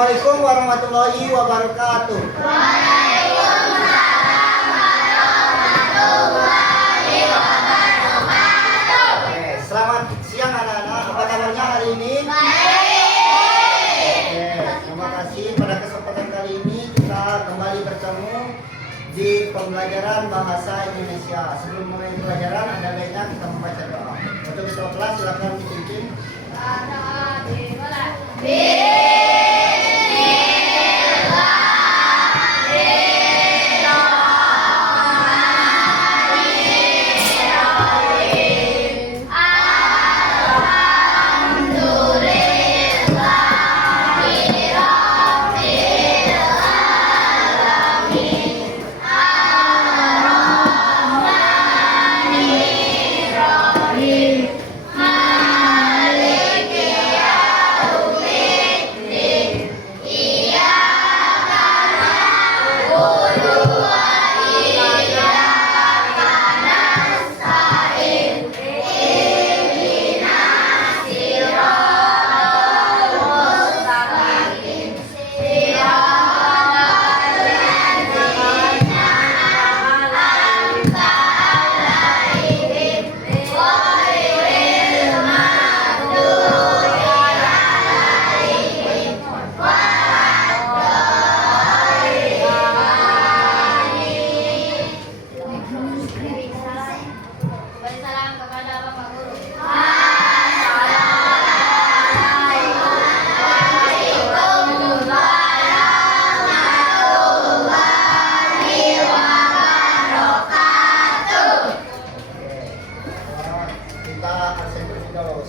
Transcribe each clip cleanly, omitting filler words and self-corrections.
Assalamualaikum warahmatullahi wabarakatuh. Warahmatullahi wabarakatuh. Oke, selamat siang anak-anak. Apa kabarnya hari ini? Baik. Oke, terima kasih. Pada kesempatan kali ini kita kembali bertemu di pembelajaran bahasa Indonesia. Sebelum mulai pelajaran, ada baiknya kita membaca doa. Untuk ketua kelas silakan dipimpin.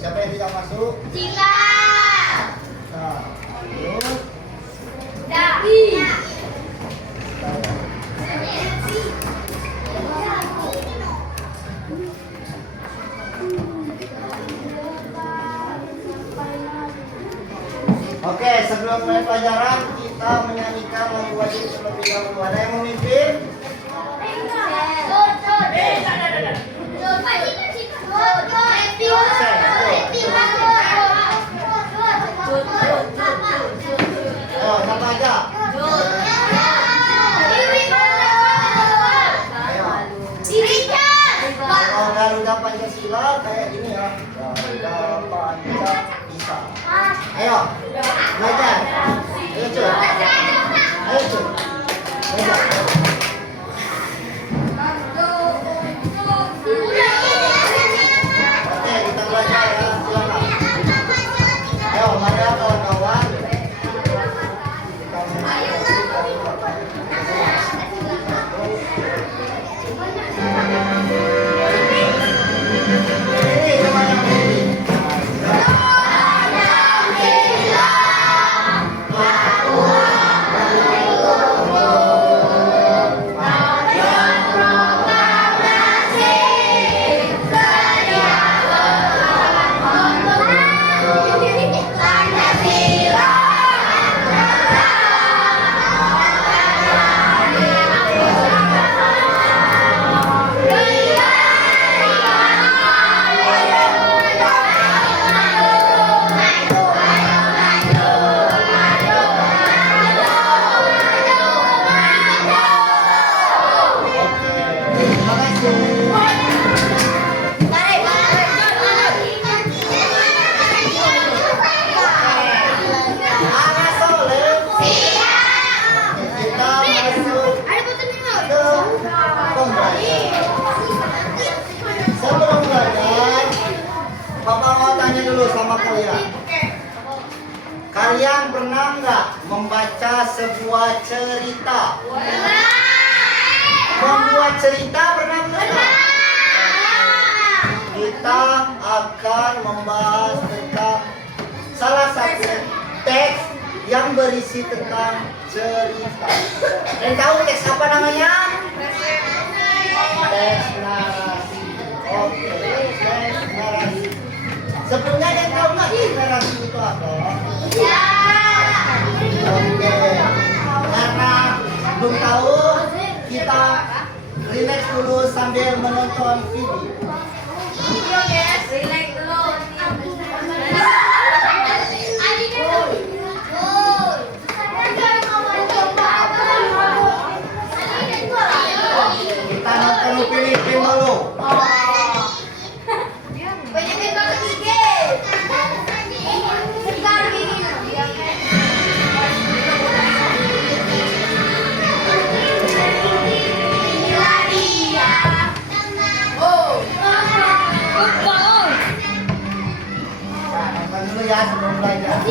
Siapa yang tidak masuk? Cika. Nah, terus Dai. oke, sebelum mulai pelajaran kita menyanyikan lagu wajib terlebih dahulu. Ada yang memimpin? Oh, siapa aja? Kalau Garuda Pancasila kayak gini ya. Garuda Pancasila. Ayo, belajar. Ayo cuy. Ayo cuy. Belajar. Oke, kita belajar ya. Silakan. Ayo, mari ya kawan-kawan. Ini cuma yang ini. Terima kasih. Anak soleh. Kita masuk ke pembelajaran. Sebelum belajar, Bapak mau tanya dulu sama kalian. Kalian pernah nggak membaca sebuah cerita? Membuat cerita pernah nggak? Kita akan membahas tentang salah satu teks yang berisi tentang cerita. Dan tahu teks apa namanya? Teks narasi. Oke, teks narasi. Sebelumnya ada yang tahu nggak teks narasi itu apa? Oke, karena belum tahu, kita relax dulu sambil menonton video. Relax dulu. pembelajaran.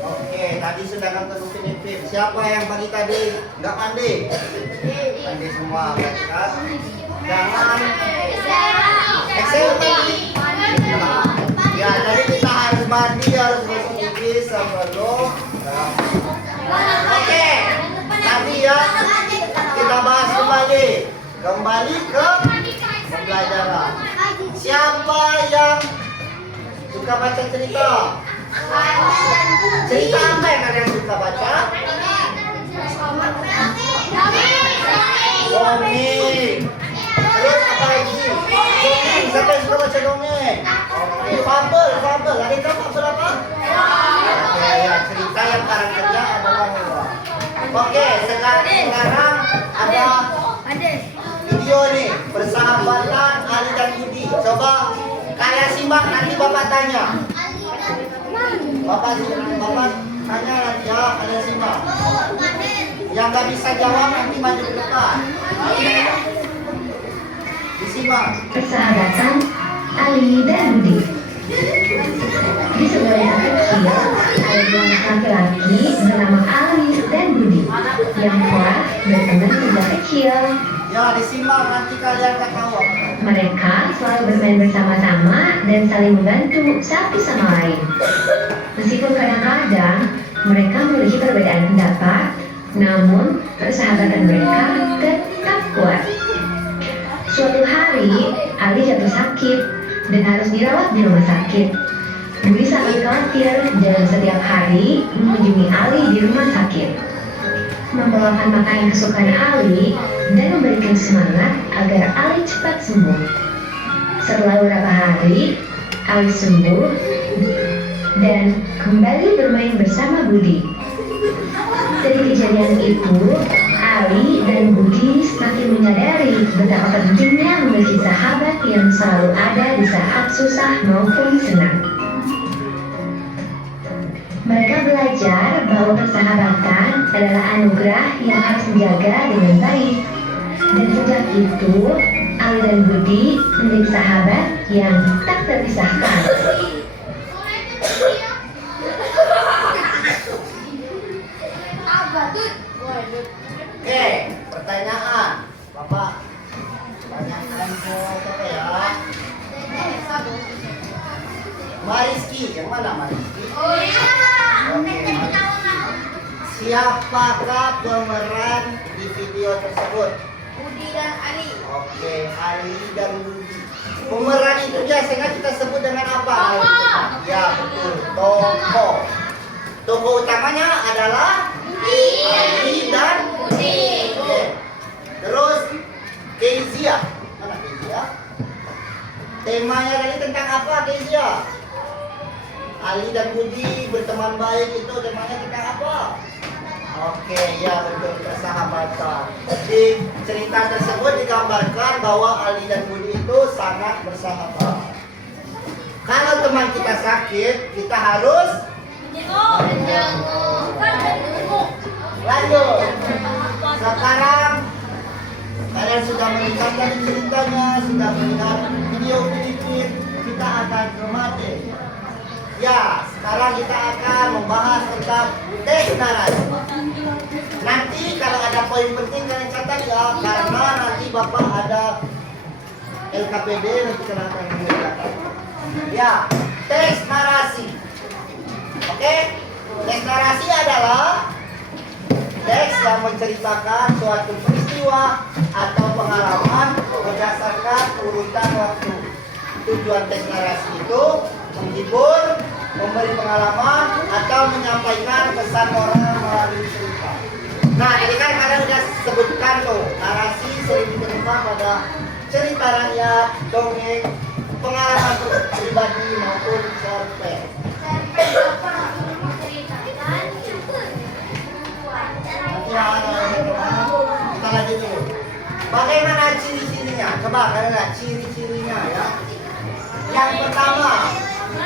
Oke, tadi sudah nonton film. Siapa yang pagi tadi nggak mandi? Mandi semua, berarti kan? Jangan Excel tadi. Ya, jadi kita harus mandi, harus bersih gigi sebelum. Oke, tadi ya kita bahas kembali ke pembelajaran. Siapa yang suka baca cerita? Cerita apa yang kalian suka baca? Dongeng. Terus apa lagi? Dongeng. Siapa yang suka baca dongeng? Oke, fabel. Ada yang tahu fabel apa? Oke, ya, cerita yang karakternya adalah hewan. Oke, sekarang ada video nih, persahabatan Ali dan Budi. Coba kalian simak, nanti Bapak tanya. Bapak tanya nanti ya, kalian simak. Yang nggak bisa jawab nanti maju ke depan. Disimak. Persahabatan Ali dan Budi. Di sebuah desa kecil ada dua laki-laki bernama Ali dan Budi yang kuat berteman sejak kecil. Ya, disimak nanti kalian akan tahu. Mereka selalu bermain bersama-sama dan saling membantu satu sama lain. Meskipun kadang-kadang mereka memiliki perbedaan pendapat, namun persahabatan mereka tetap kuat. Suatu hari, Ali jatuh sakit dan harus dirawat di rumah sakit. Budi sangat khawatir dan setiap hari mengunjungi Ali di rumah sakit, membawakan makanan kesukaan Ali dan memberikan semangat agar Ali cepat sembuh. Setelah beberapa hari, Ali sembuh dan kembali bermain bersama Budi. Dari kejadian itu, Ali dan Budi semakin menyadari betapa pentingnya memiliki sahabat yang selalu ada di saat susah maupun senang. Mereka belajar bahwa persahabatan adalah anugerah yang harus dijaga dengan baik. Dan sejak itu, Ali dan Budi menjadi sahabat yang tak terpisahkan. Oke, pertanyaan. Bapak tanyakan ke siapa ya? Mariski, yang mana Mariski? Siapakah pemeran di video tersebut? Budi dan Ali. Oke, Ali dan Budi. Pemeran itu biasanya kita sebut dengan apa? Tokoh. Ya, betul. Tokoh. Tokoh utamanya adalah Ali dan Budi. Oke. Terus Kezia. Mana Kezia? Temanya tadi tentang apa Kezia? Ali dan Budi berteman baik, itu temanya tentang apa? Oke, ya betul, persahabatan. Di cerita tersebut digambarkan bahwa Ali dan Budi itu sangat bersahabat. Kalau teman kita sakit, kita harus lanjut. Sekarang kalian sudah melihat dari ceritanya, sudah melihat video klip, kita akan ke materi. Ya, sekarang kita akan membahas tentang teks narasi. Nanti kalau ada poin penting kalian catat ya, karena nanti Bapak ada LKPD nanti kalian akan mengerjakan. Ya, teks narasi. Oke, teks narasi adalah teks yang menceritakan suatu peristiwa atau pengalaman berdasarkan urutan waktu. Tujuan teks narasi itu menghibur, memberi pengalaman, atau menyampaikan pesan moral melalui cerita. Nah, ini kan kalian sudah sebutkan tuh, narasi sering diterima pada cerita rakyat, dongeng, pengalaman pribadi maupun cerpen. Kita lanjut dulu. Bagaimana ciri-cirinya? Coba kalian lihat ciri-cirinya ya. Yang pertama,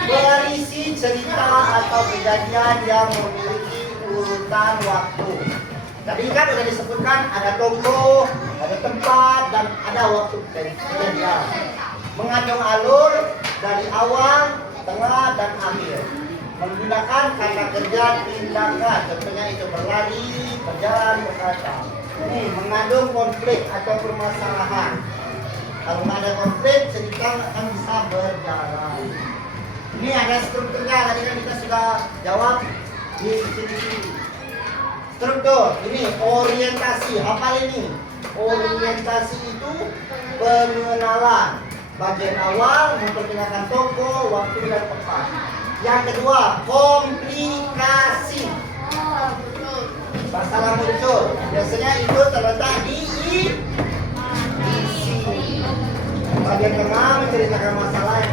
berisi cerita atau kejadian yang memiliki urutan waktu. Tadi kan sudah disebutkan ada tokoh, ada tempat, dan ada waktu kejadian. Mengandung alur dari awal, tengah, dan akhir. Menggunakan kata kerja tindakan, contohnya itu berlari, berjalan, berkata. Ini mengandung konflik atau permasalahan. Kalau nggak ada konflik, cerita akan bisa berjalan. Ini ada strukturnya, tadi kan kita sudah jawab di sini. Struktur, ini orientasi, apa ini? Orientasi itu pengenalan. Bagian awal memperkenalkan tokoh, waktu, dan tempat. Yang kedua, komplikasi. Masalah muncul. Biasanya itu terletak di isi. Bagian tengah menceritakan masalah yang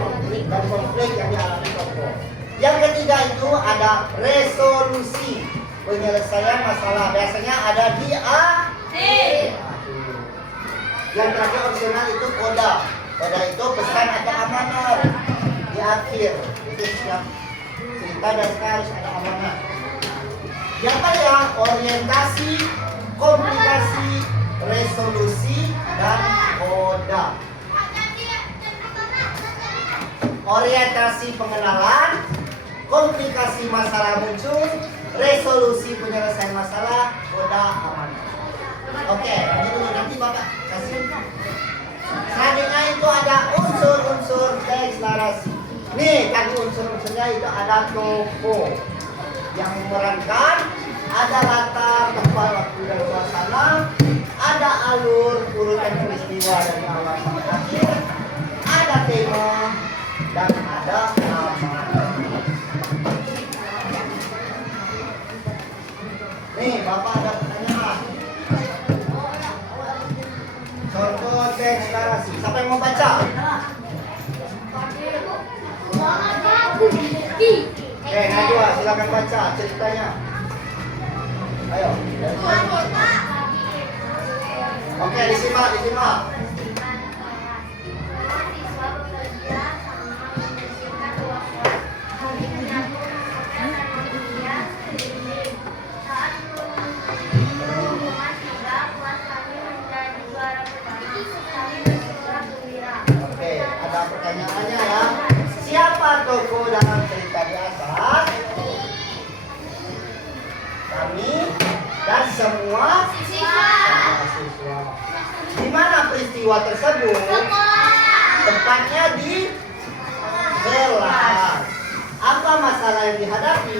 konflik yang dialami tokoh. Yang ketiga itu ada resolusi, penyelesaian masalah. Biasanya ada di akhir. Yang terakhir opsional itu koda. Koda itu pesan atau amanat di akhir. Itu setiap cerita dan harus ada amanat. Yang ketiga orientasi, komplikasi, resolusi, dan koda. Orientasi pengenalan, komplikasi masalah muncul, resolusi penyelesaian masalah, koda amanat. Oke, lanjut dulu, nanti Bapak kasih. Selanjutnya itu ada unsur-unsur teks narasi. Nih, tadi unsur-unsurnya itu ada tokoh yang memerankan, ada latar, tempat, waktu, dan suasana, ada alur, urutan peristiwa dari awal sampai akhir, ada tema, dan ada nama. Nih, Bapak ada pertanyaan. Contoh teks narasi. Siapa yang mau baca? Oke, Najwa, silakan baca ceritanya. Ayo. Oke, disimak. Oke, ada pertanyaannya ya. Siapa tokoh dalam cerita di atas? Kami dan semua siswa. Di mana peristiwa tersebut? Tempatnya di kelas. Apa masalah yang dihadapi?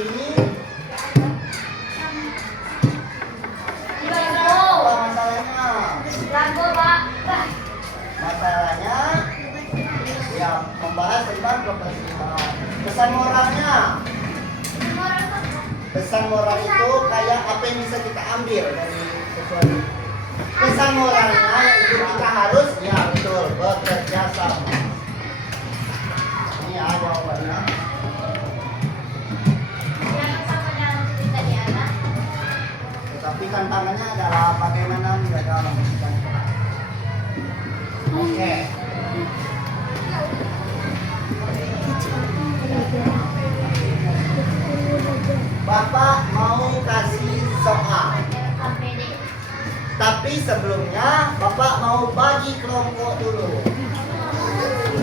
Apa masalahnya? Masalahnya ya membahas tentang kebersihan. Pesan moralnya. Pesan moral itu kayak apa yang bisa kita ambil dari sesuatu. Pesan moralnya itu kita harus ya betul bekerja sama. Ini ya jawabannya. tantangannya adalah bagaimana mereka membersihkan kelas. Oke. Bapak mau kasih soal. Tapi sebelumnya Bapak mau bagi kelompok dulu.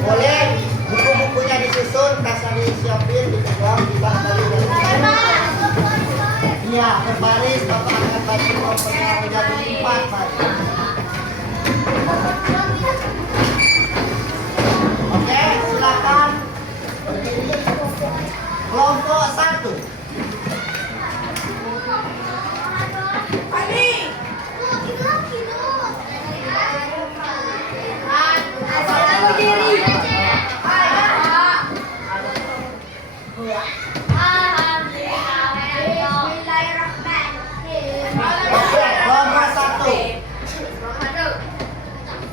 Boleh buku-bukunya disusun, tasnya disiapin, dipegang, dibagi dari. Iya, berbaris Bapak akan bagi kelompoknya menjadi 4 baris. Oke, silakan berdiri. Kelompok 1.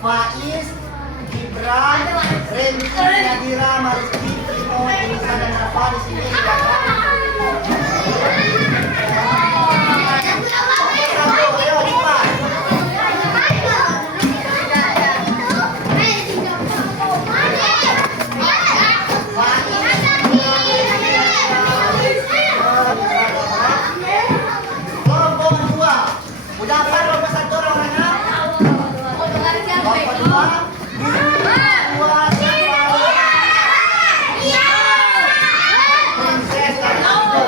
Faiz, Gibran, Renzi, Nadira, Mariski, Trino, Elisa dan Rafa di sini di belakang. Satu, ayo cepat. Kelompok 2. Udah apa kelompok 1 orang-orangnya? Kelompok 2. Princess dan Abdul.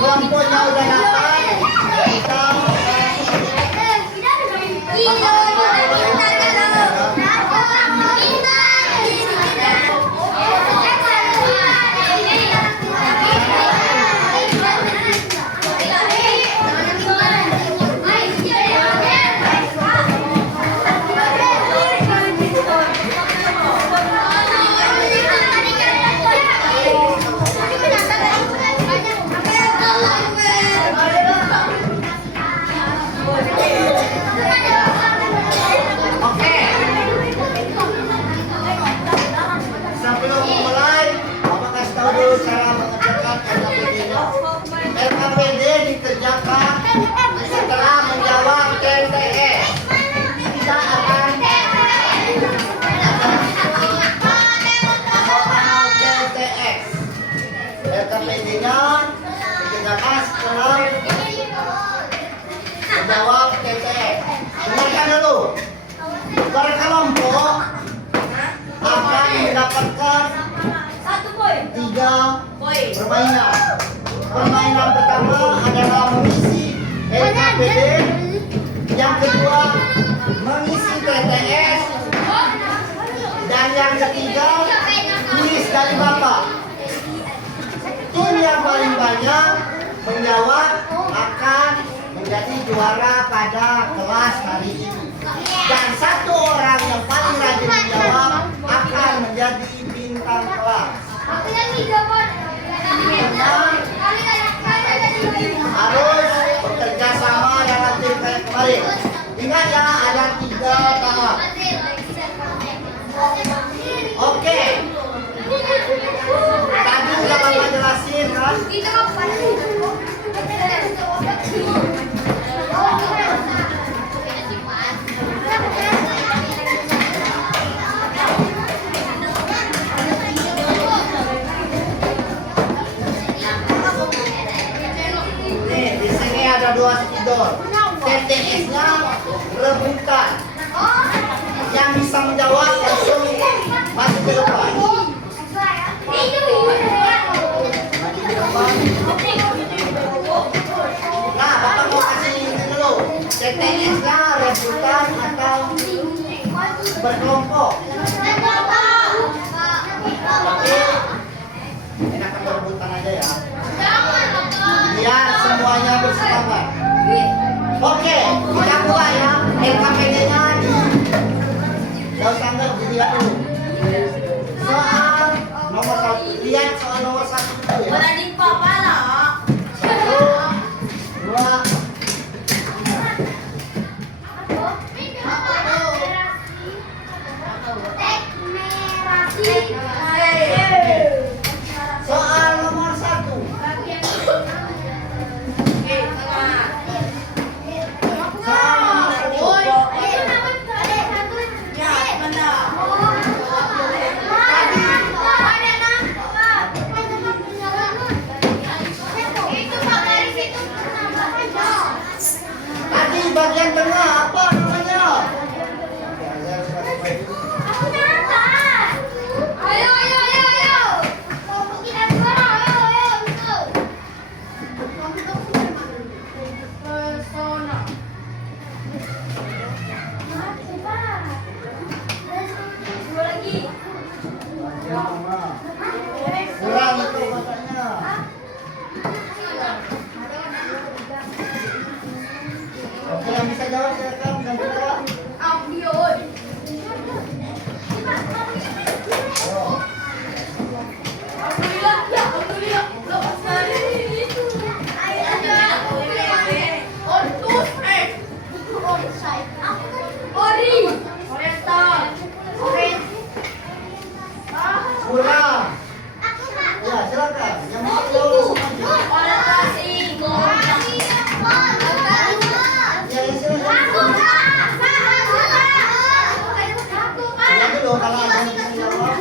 Kelompoknya udah dapat. Oke. Sebelum memulai, Bapak kasih tahu dulu cara mengerjakan LKPD-nya. LKPD dikerjakan setelah menjawab TTS. Tidak akan TTS. LKPD-nya dikerjakan setelah menjawab TTS. Dengarkan dulu. Berkelompok akan mendapatkan 3 permainan. Permainan pertama adalah mengisi LKPD, yang kedua mengisi TTS, dan yang ketiga kuis dari Bapak. Tim yang paling banyak menjawab akan menjadi juara pada kelas hari ini. Dan 1 orang yang paling rajin menjawab akan menjadi bintang kelas. Harus bekerja sama dalam tim kayak kemarin. Ingat ya, ada 3 tahap. Oke. Tadi udah Bapak jelasin kan? Nih, di sini ada 2 spidol. TTS-nya rebutan. Yang bisa menjawab langsung Nextnya rebutan atau berkelompok. Oke, enakan berebutan aja ya. Biar semuanya bersepakat. Oke, kita mulai ya. LKPD-nya nggak usah nggak dilihat dulu. Soal nomor satu, lihat soal nomor satu dulu ya. Berani papa lah. Satu, dua, soal nomor satu. Soal nomor satu. Tadi bagian tengah apa namanya? Kurang itu makanya. Oke, yang bisa jawab silakan dan juga. Oh. Kurang. Ya, silakan. Yang bisa jawab langsung aja. Ya, silakan. Ya dulu kalau ada yang bisa jawab.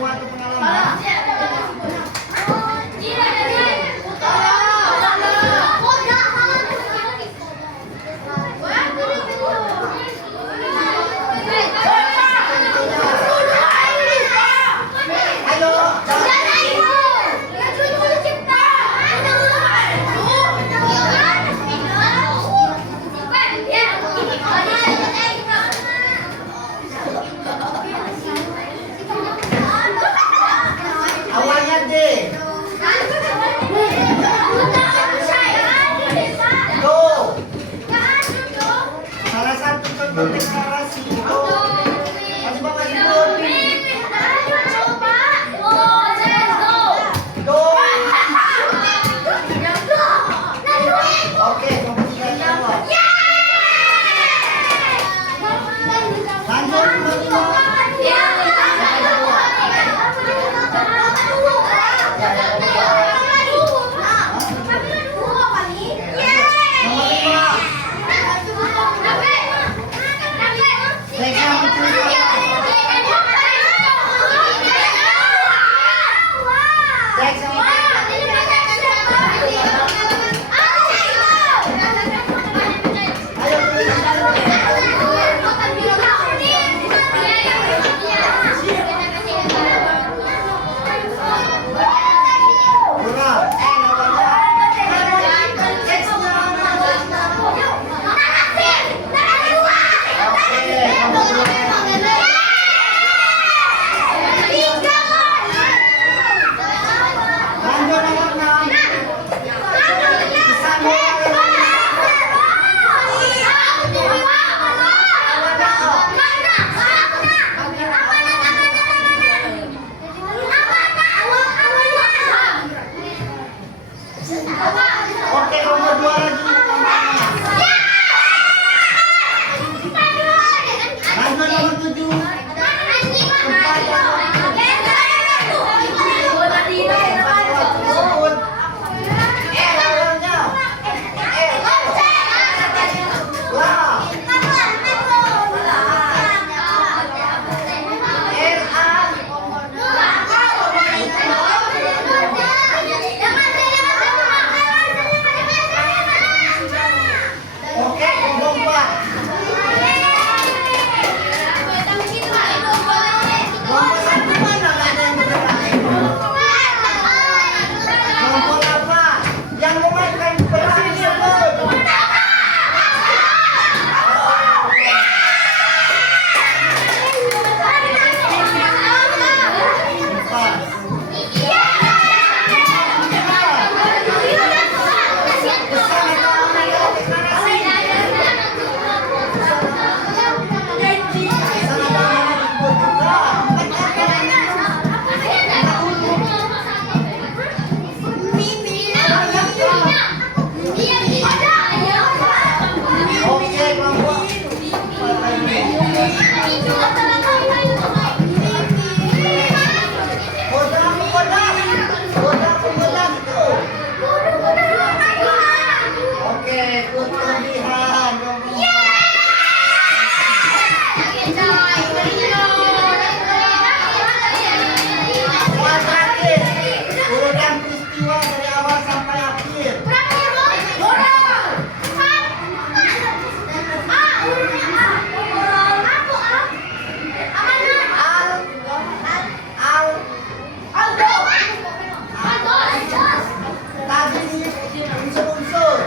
suatu pengalaman. Ayo, awalnya deh. Do. Salah satu contoh deklarasi do. Masih bapak sebut. Do. Oke, kemudian jawab. Lanjut, Oke, nomor 2 lagi. Lanjut nomor 7. Oke, nomor 4. Nomor 1 mana nggak ada yang bergerak? Nomor 8. Yang memainkan bersih sebut. Oke, kelompok. Kodak itu. Oke, kelebihan. Yang terakhir, urutan peristiwa dari awal sampai akhir. Tadi unsur-unsur.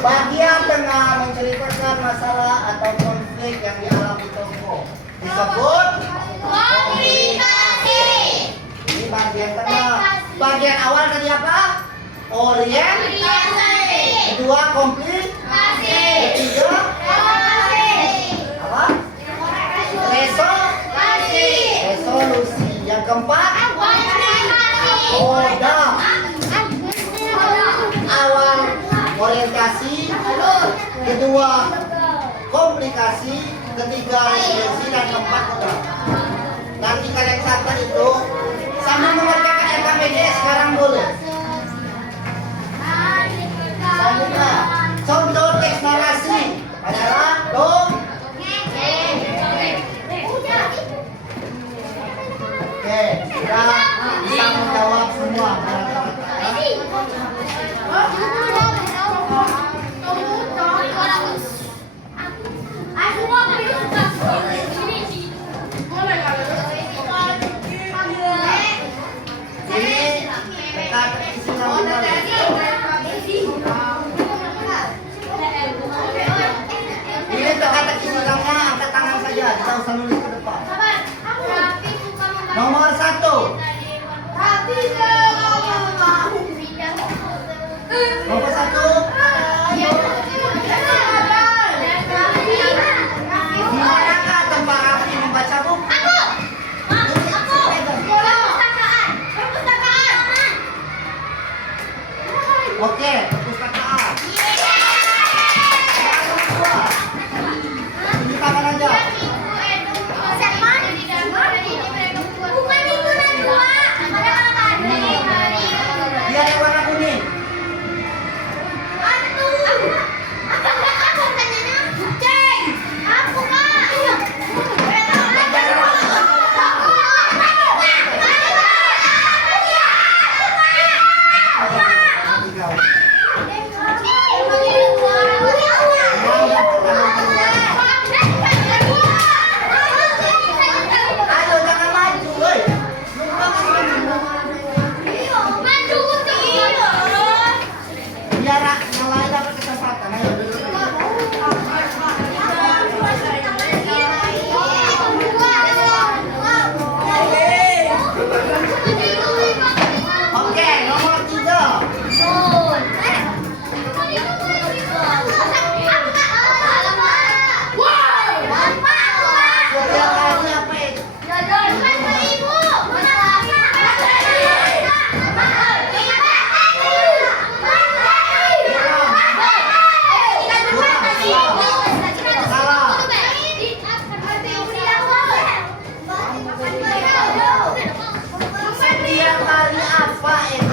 Bagian tengah menceritakan masalah atau konflik yang dialami tokoh disebut Komunikasi. ini bagian tengah. Bagian awal tadi apa? Orientasi. Kedua konflik. Ketiga apa? Resolusi. Yang keempat kodam. Awal orientasi, kedua komplikasi, ketiga resolusi, dan keempat kodam. Nanti kalian catat itu sama mengerjakan RKPD sekarang boleh. Selanjutnya, contoh teks narasi adalah Oke, kita bisa menjawab semua kata-kata. Ini teka-teki silang Ini teka-teki silangnya, angkat tangan saja, kita usah nulis ke depan. Nomor 1. Nomor 1. Dimanakah tempat Raffi membaca buku? Oke, perpustakaan. Ini tangan aja. Dia yang warna kuning. Ayo jangan maju, woi. Biar yang lain dapat kesempatan. Ayo duduk. Oke, nomor 3. Setiap hari apa itu? Setiap hari apa itu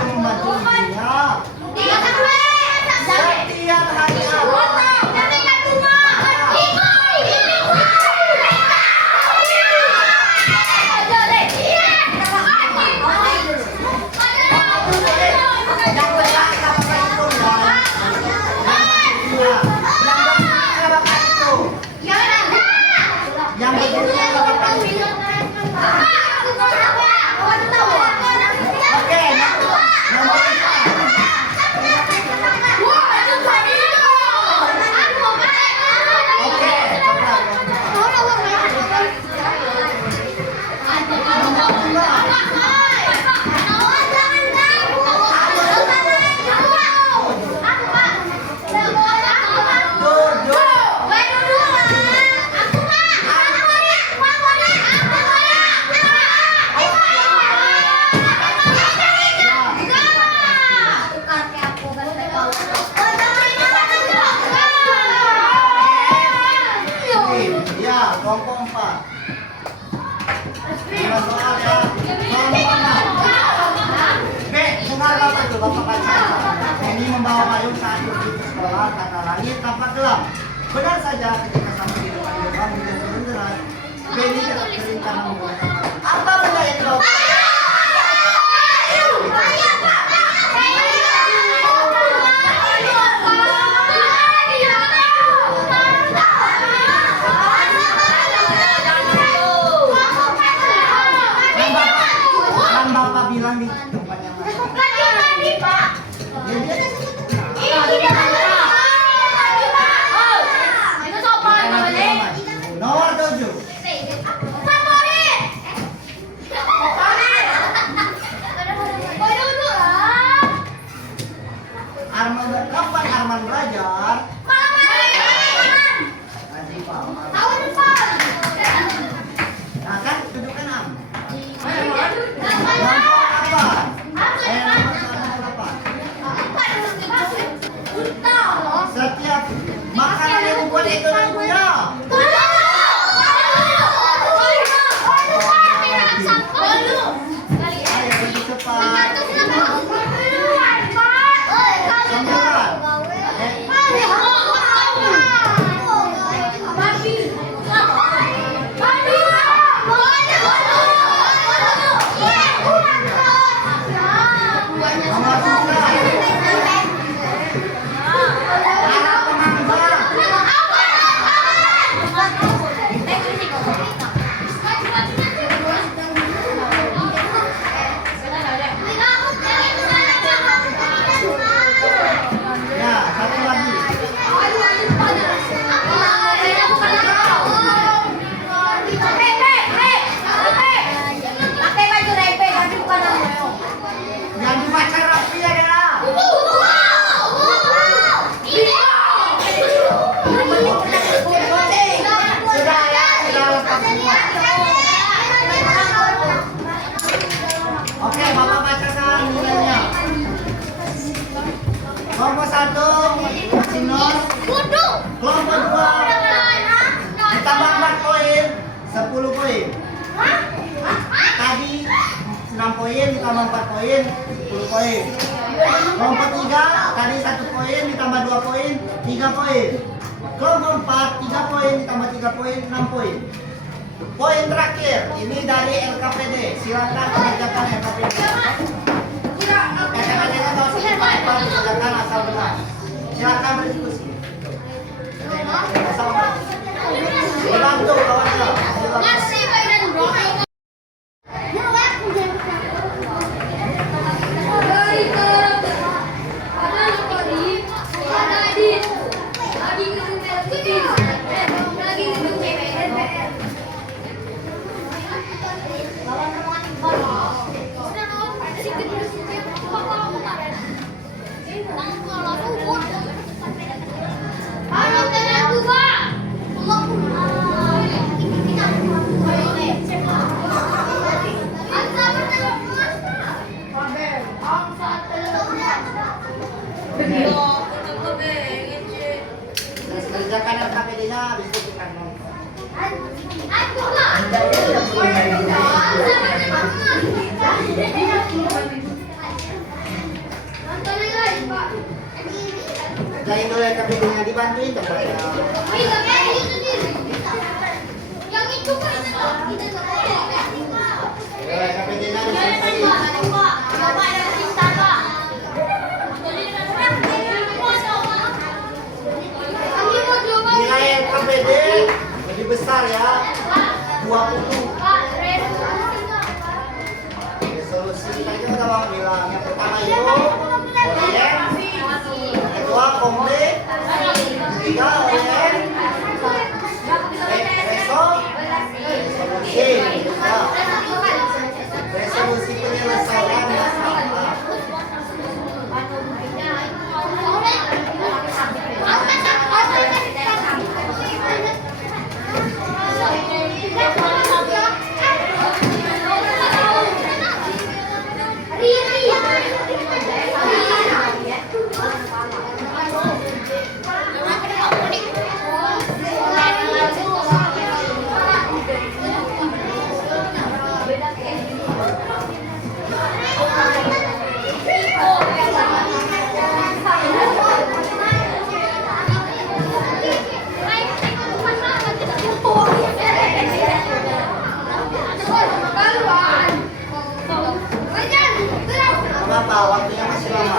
membantu dia? Setiap hari apa? Yang benar apa itu ya? Yang benar apa itu? Oke, nomor 4. Oke, ya, kelompok 4. 5 soal ya. Soal 6. B, dengar Bapak itu, Bapak baca. Ini membawa payung saat pergi ke sekolah karena langit tampak gelap. Benar saja ketika sampai di depan rumah hujan turun deras. Benny tidak keringanan menggunakan. Apa benda itu? Kan Bapak bilang di tempat yang lain. Kelompok 2 ditambah 4 poin, 10 poin. Tadi 6 poin ditambah 4 poin, 10 poin. Kelompok 3 tadi 1 poin ditambah 2 poin, 3 poin. Kelompok 4 3 poin ditambah 3 poin, 6 poin. Poin terakhir ini dari LKPD. Silakan mengerjakan LKPD. LKPD-nya tahu siapa mengerjakan asal benar. Silakan berdiskusi. Dibantu kawannya. Ngasih bagian bro. Kerjakan LKPD-nya diskusikan. Kerjain dulu LKPD-nya, dibantuin dong. Yang itu kan LKPD-nya diselesaikan. Nilai LKPD lebih besar ya, 20. Resolusi tadi kita udah bilang yang pertama itu OYM, kedua komplit, ketiga OYM, resolusi, resolusi penyelesaian masalah. Kenapa waktunya masih lama?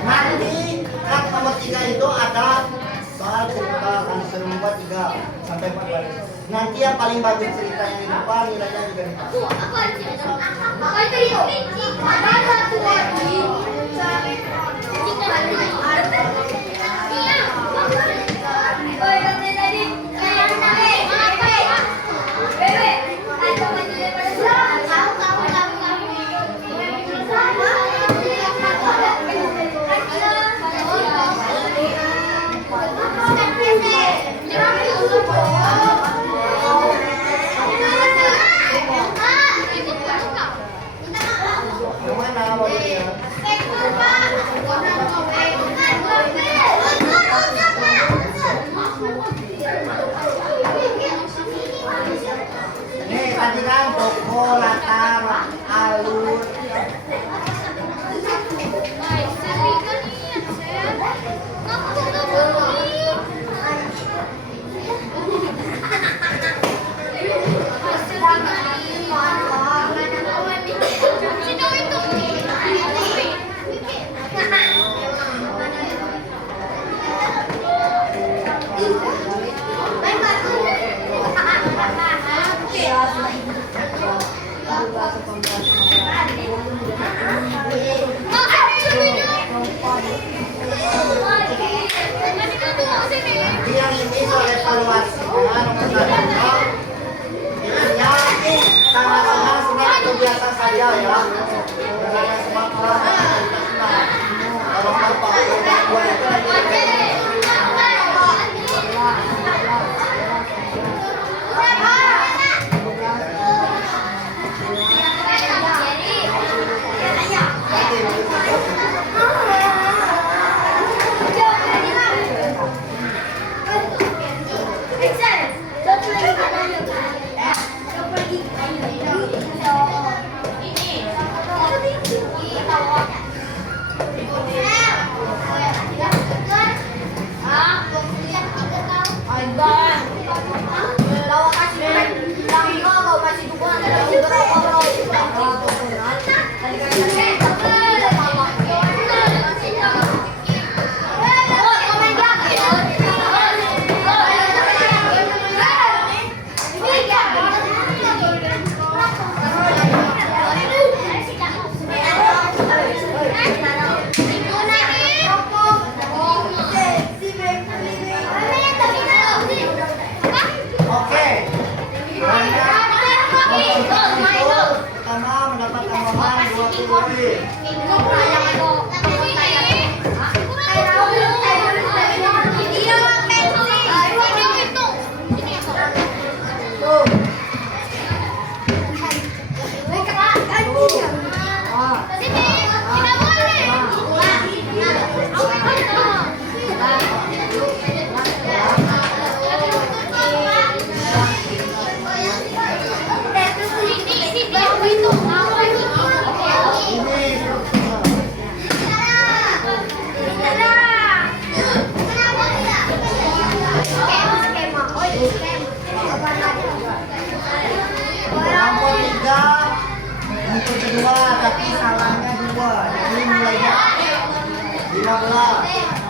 Nanti kat nomor 3 itu ada soal cerita akan disuruh membuat 3 sampai 4 baris. Nanti yang paling bagus ceritanya di depan, nilainya juga di depan. Yang mana waktunya? Nih tadi kan toko, latar, alur. Sino itu? lainnya? 15.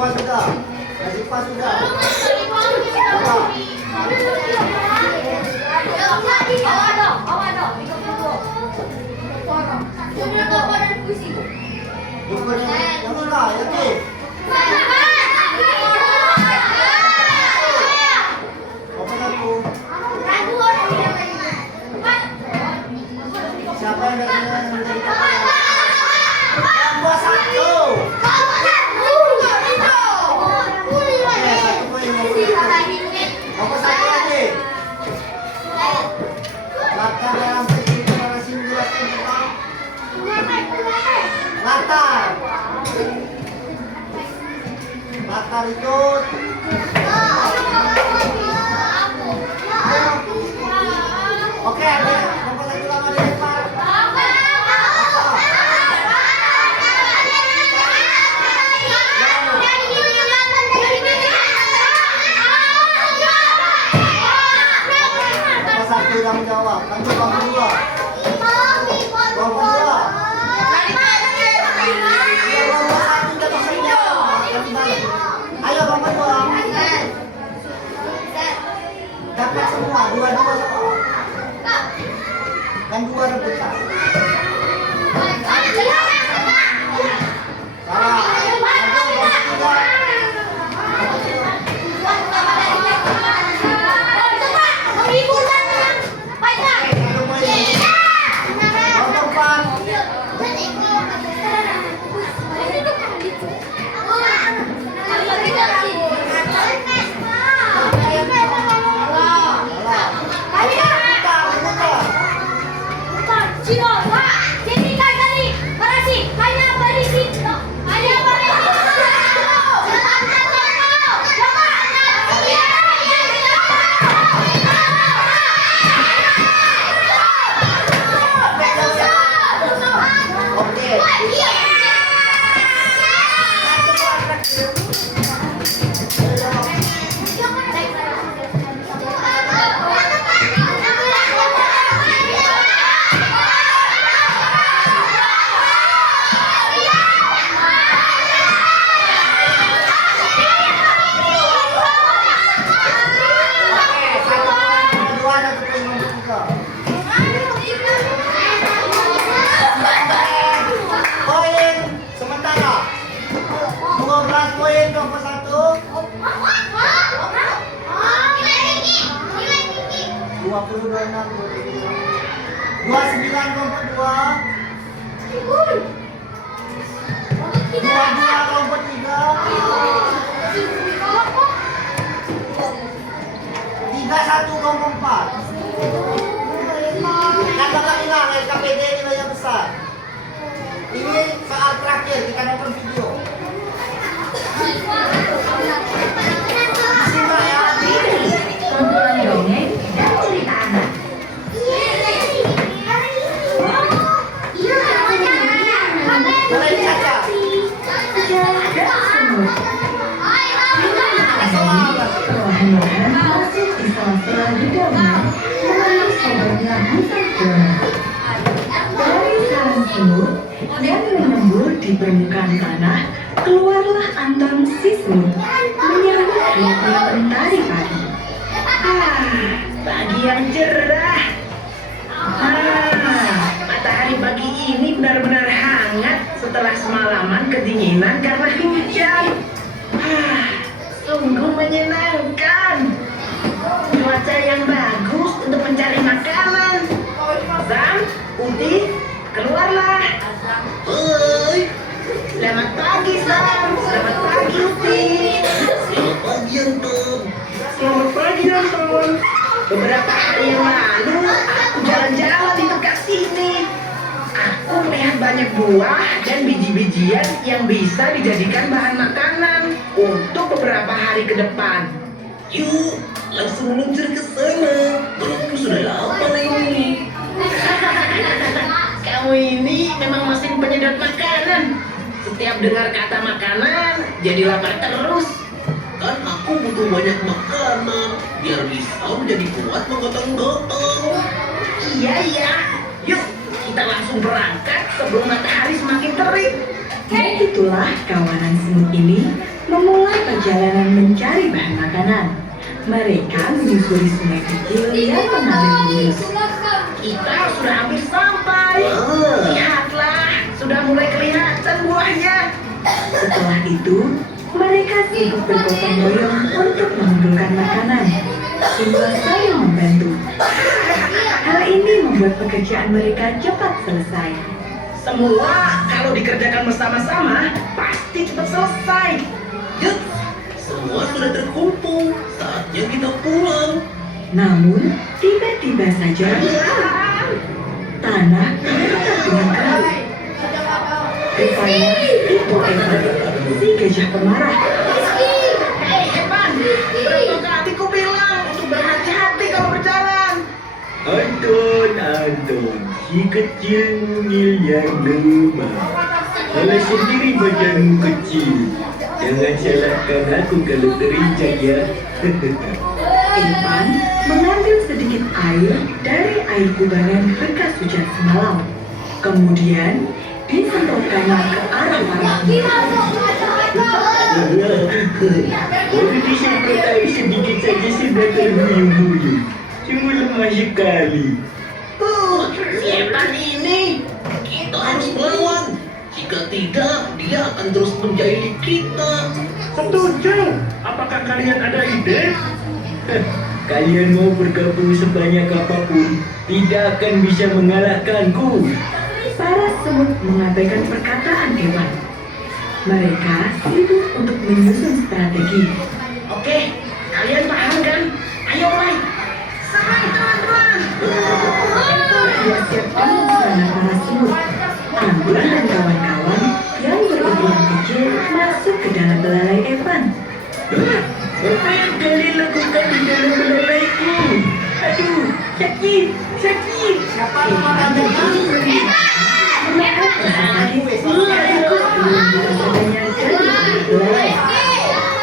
dua sudah. Nazifa sudah. Bukan yang enggak, ya Ki. Apa satu? Siapa yang menjadi kapten? Yang dua satu. Oke, satu poin. Apa satu lagi? Latar dalam peristiwa narasi menjelaskan tentang latar. Latar itu oke, ada nomor satu lama dilempar. Nomor satu yang menjawab. Lanjut nomor dua. Nomor dua. Iya, nomor satu udah bisa menjawab. Ayo nomor dua. Dapat semua, dua-dua semua. Dan dua rebutan. Salah. Nomor empat. Poin sementara 12 poin nomor satu, 22 29 kelompok 2, 22 kelompok 3, 31 kelompok 4. Kan Bapak bilang LKPD nilainya besar. Ini soal terakhir, kita nonton video. Simak ya. Kumpulan dongeng dan cerita anak. Mana ini Caca? Ada semut. Perlahan-lahan masuk di sela-sela di dongeng melalui sobatnya Hutan Fiona. Dari sarang semut dan menyembur di permukaan tanah, keluarlah Anton si semut menyambut riaknya mentari pagi. Pagi yang cerah. Matahari pagi ini benar-benar hangat setelah semalaman kedinginan karena hujan. Sungguh menyenangkan. Cuaca yang bagus untuk mencari makanan. Sam, Uti, keluarlah. Hoi. Selamat pagi, Sam. Selamat pagi, Uti. Selamat pagi, Anton. Selamat pagi, Anton. Beberapa hari yang lalu, aku jalan-jalan di dekat sini. Aku melihat banyak buah dan biji-bijian yang bisa dijadikan bahan makanan untuk beberapa hari ke depan. Yuk, langsung meluncur ke sana. Perutku sudah lapar ini. Kamu ini memang mesin penyedot makanan. Setiap dengar kata makanan, jadi lapar terus. Kan aku butuh banyak makanan biar bisa menjadi kuat menggotong-gotong. Iya. Yuk, kita langsung berangkat sebelum matahari semakin terik. Begitulah kawanan semut ini memulai perjalanan mencari bahan makanan. Mereka menyusuri sungai kecil yang mengalir mulus. Kita sudah hampir sampai. Lihatlah, sudah mulai kelihatan buahnya. Setelah itu, mereka sibuk bergotong royong untuk mengumpulkan makanan. Semua saling membantu. Hal ini membuat pekerjaan mereka cepat selesai. Semua kalau dikerjakan bersama-sama pasti cepat selesai. Yup, semua sudah terkumpul. Saatnya kita pulang. Namun, tiba-tiba saja tanah bergetar dengan keras. Rupanya itu Evan, si gajah pemarah. Hei Evan, berapa kali ku bilang untuk berhati-hati kalau berjalan. Anton, si kecil mungil yang lemah. Salah sendiri badanmu kecil. Jangan salahkan aku kalau terinjak ya. Evan mengambil sedikit air dari air kubangan bekas hujan semalam. Kemudian disemprotkannya ke arah parasnya. Baru disemprot air sedikit saja sudah terhuyung-huyung. Sungguh lemah sekali. Si Evan ini. Kita harus melawan. Jika tidak, dia akan terus menjahili kita. Setuju. Apakah kalian ada ide? Kalian mau bergabung sebanyak apapun, tidak akan bisa mengalahkanku. Para semut mengabaikan perkataan Evan. Mereka sibuk untuk menyusun strategi. Oke, kalian paham kan? Ayo mulai. Serang teman-teman. Dia siap dengan serangan para semut. Anggur dan kawan-kawan yang berukuran kecil masuk ke dalam belalai Evan. Apa yang kalian lakukan di dalam belalaiku? Aduh, sakit. Siapa yang mengajarkan? Mereka sakit sekaligus belum dirasakannya jadi belalai.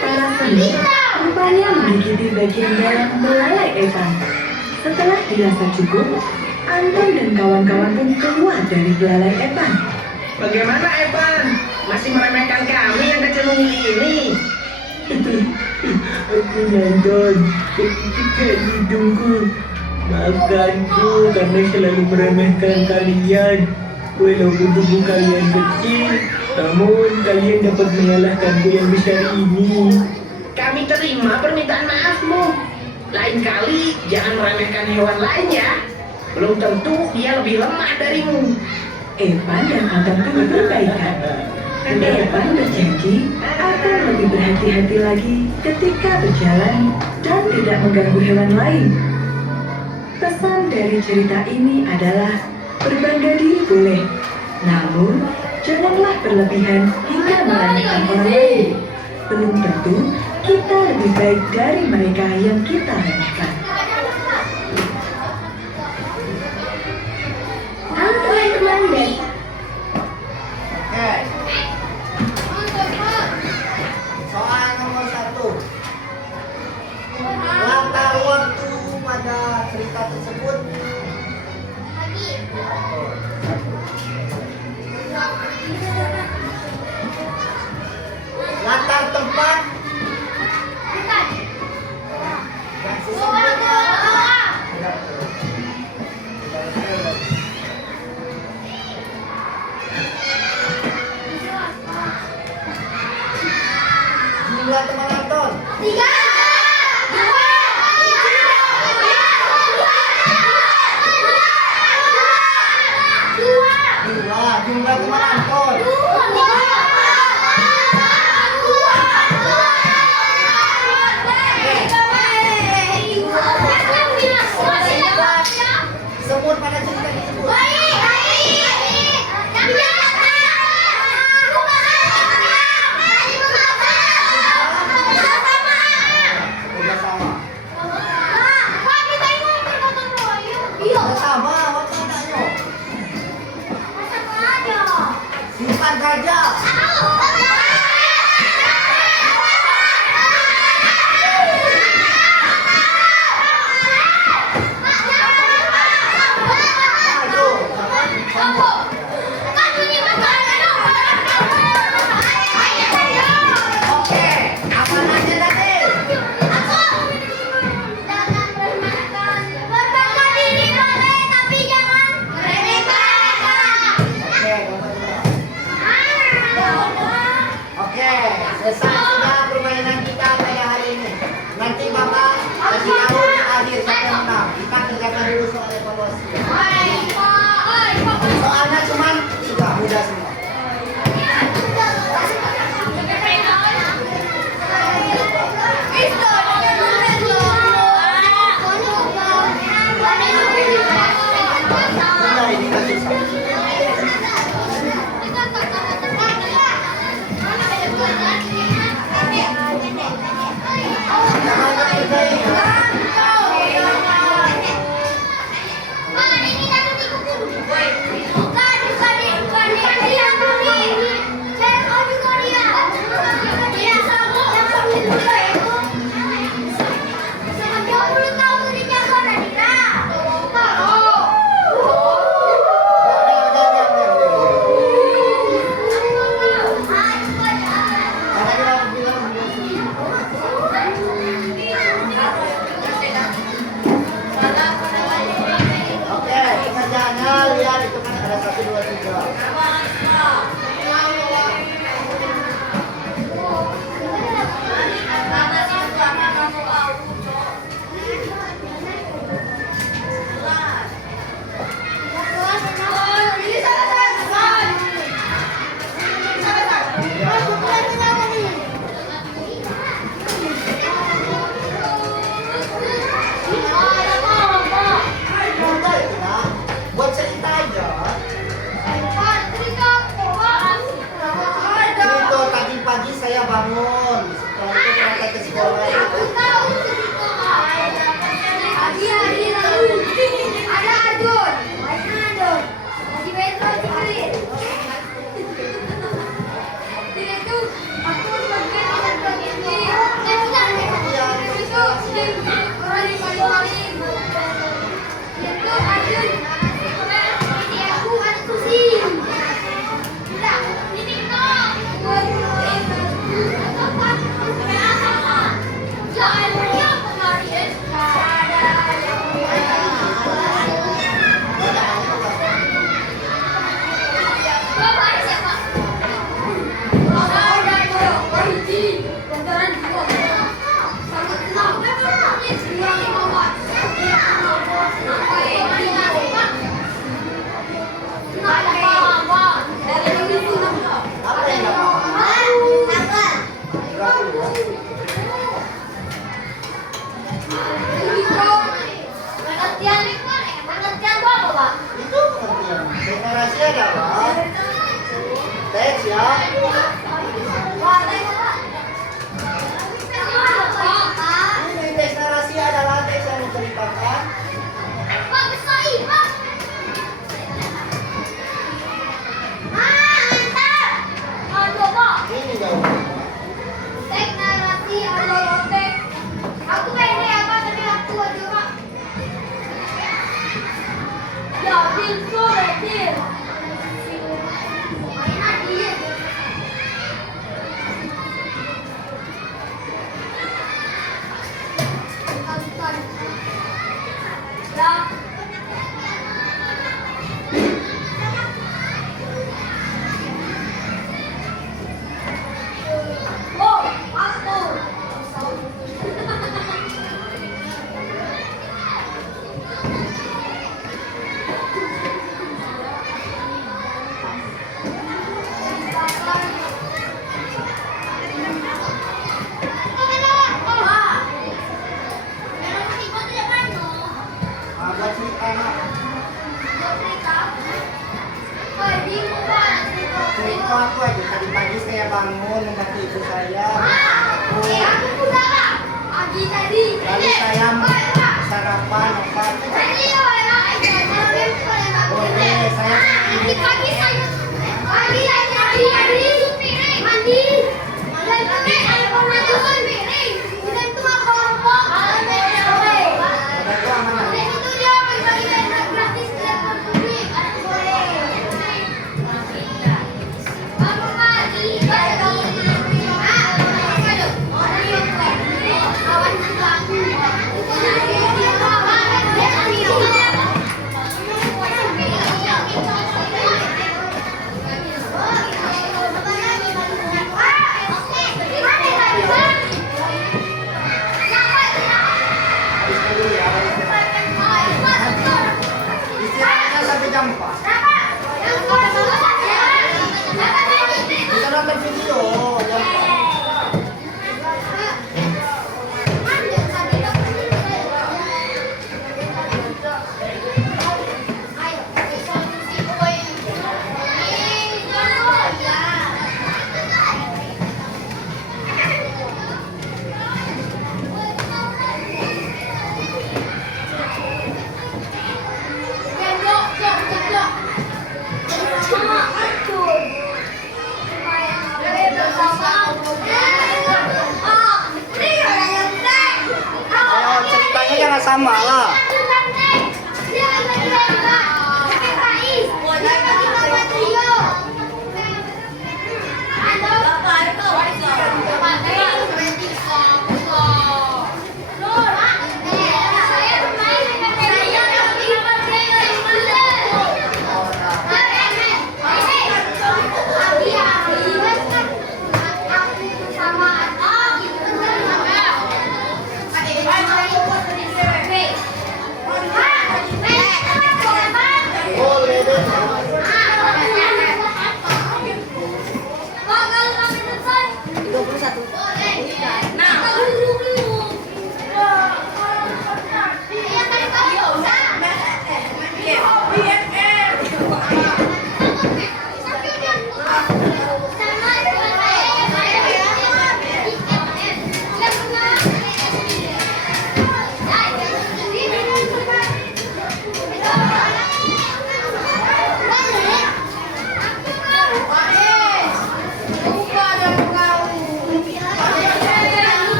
Para semut rupanya menggigiti bagian dalam belalai Evan. Setelah dirasa cukup, Anton dan kawan-kawan pun keluar dari belalai Evan. Bagaimana Evan? Masih meremehkan kami yang kecil mungil ini? Aku Anton, ketika hidungku. Maafkanku karena selalu meremehkan kalian. Walaupun tubuh kalian kecil, namun kalian dapat mengalahkanku yang besar ini. Kami terima permintaan maafmu. Lain kali jangan meremehkan hewan lain ya. Belum tentu dia lebih lemah darimu. Evan dan Anton pun berbaikan. Evan berjanji akan lebih berhati-hati lagi ketika berjalan dan tidak mengganggu hewan lain. Pesan dari cerita ini adalah berbangga diri boleh, namun janganlah berlebihan hingga meremehkan orang lain. Belum tentu kita lebih baik dari mereka yang kita remehkan. Halo teman-teman dan Oke. Soal nomor 1. Latar waktu pada cerita tersebut. Latar tempat. Dan sesungguhnya. Jumlah teman Anton. 2. Jumlah teman Anton. 2. Semut pada cerita tersebut. selesai sudah permainan kita pada hari ini. Nanti Bapak kasih tahu di akhir siapa yang menang. Kita kerjakan dulu soal evaluasi. Soalnya cuma 3, mudah semua. Mudah ini kasih satu. Jangan kerjain ya. Oke, pengerjaannya lihat itu kan ada 1, 2, 3. Mudah itu nak. Buat cerita aja. Itu tadi pagi saya bangun. Setelah itu berangkat ke sekolah. Apa yang nggak paham? Itu pengertian. Deklarasi adalah teks ya. Ini deklarasi adalah teks yang menceritakan ini jawabannya. Aku pengen apa tapi aku aja Pak. Ya, pintu betul. Mainan dia. Ya. Oh, aku. Buat cerita nak. Cerita aku aja. Tadi pagi saya bangun membantu ibu saya. Lalu saya sarapan apa? Boleh saya ada tuh amanah. sama lah. Boleh deh.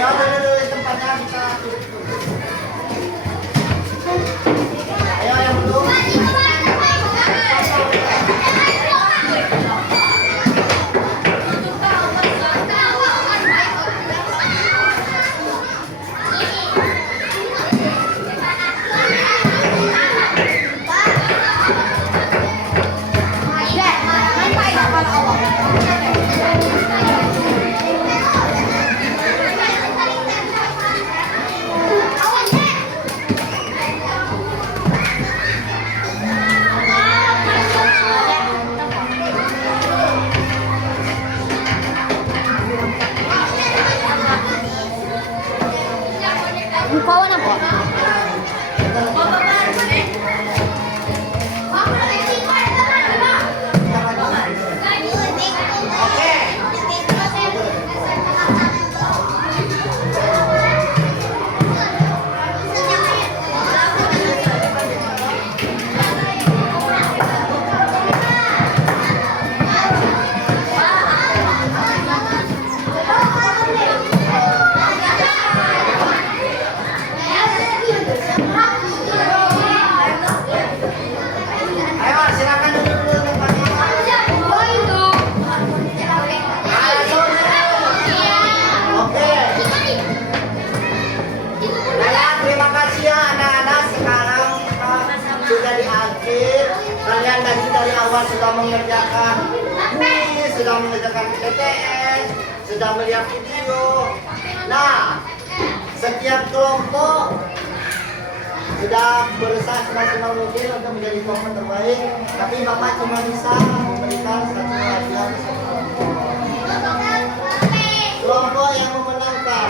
Ayo dulu tempatnya bisa. Ayo yang belum. Kawan apa? Ayo silakan dulu tempatnya. Oke. Baiklah, terima kasih ya anak-anak. Sekarang kita sudah di akhir. Kalian dari awal sudah mengerjakan kuis, sudah mengerjakan TTS, sudah melihat video. Nah, setiap kelompok sudah berusaha semaksimal mungkin untuk menjadi kelompok terbaik. Tapi Bapak cuma bisa memberikan satu hadiah ke satu kelompok. Kelompok yang memenangkan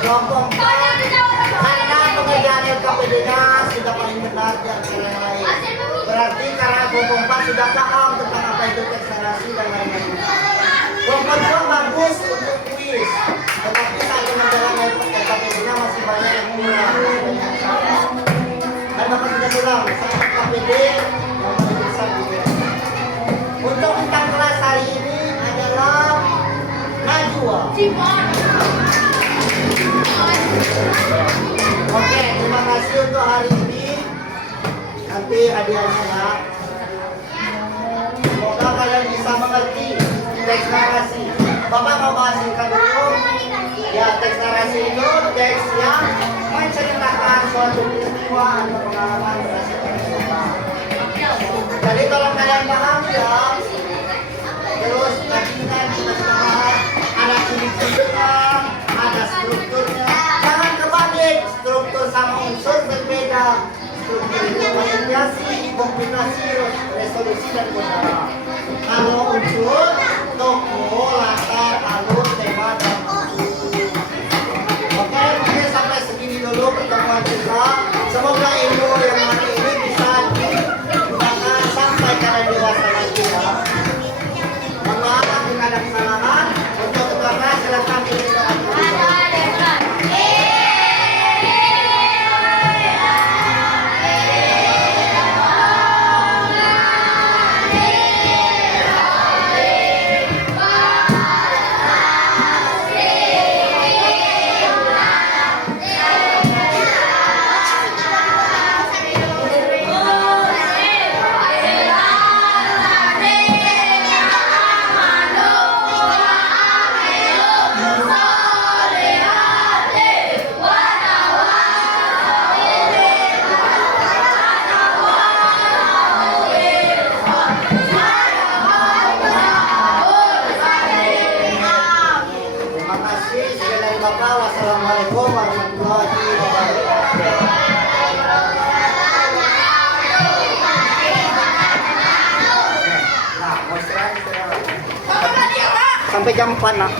kelompok 4 karena pengerjaan LKPD-nya sudah paling benar di antara yang lain. Berarti karena kelompok 4 sudah paham tentang apa itu teks narasi dan lain-lain. Kelompok 2 bagus untuk kuis, tetapi saat pengerjaan LKPD-nya masih banyak yang kurang. Dan Bapak sudah bilang, saat LKPD yang paling besar juga. Untuk bintang kelas hari ini adalah Najwa. Oke, terima kasih untuk hari ini. Nanti hadiahnya ya. Semoga kalian bisa mengerti teks narasi. Bapak mau bahas singkat dulu. Ya, teks narasi itu teks yang menceritakan suatu peristiwa atau pengalaman berdasarkan sejarah. Jadi tolong kalian paham ya. Terus nanti kita bahas anak ini konsentrasi, kombinasi, resolusi dan saudara. Kalau unsur, tokoh, latar, alur, tema, dan oke, mungkin sampai segini dulu pertemuan kita. Semoga ilmu yang hari ini bisa digunakan sampai kalian dewasa nanti ya. Mohon maaf jika ada kesalahan. Untuk ketua silakan diminta. Terima kasih. Sekali lagi Bapak. Wassalamualaikum warahmatullahi wabarakatuh. Nah, mau istirahat. Sampai jam 4 nah.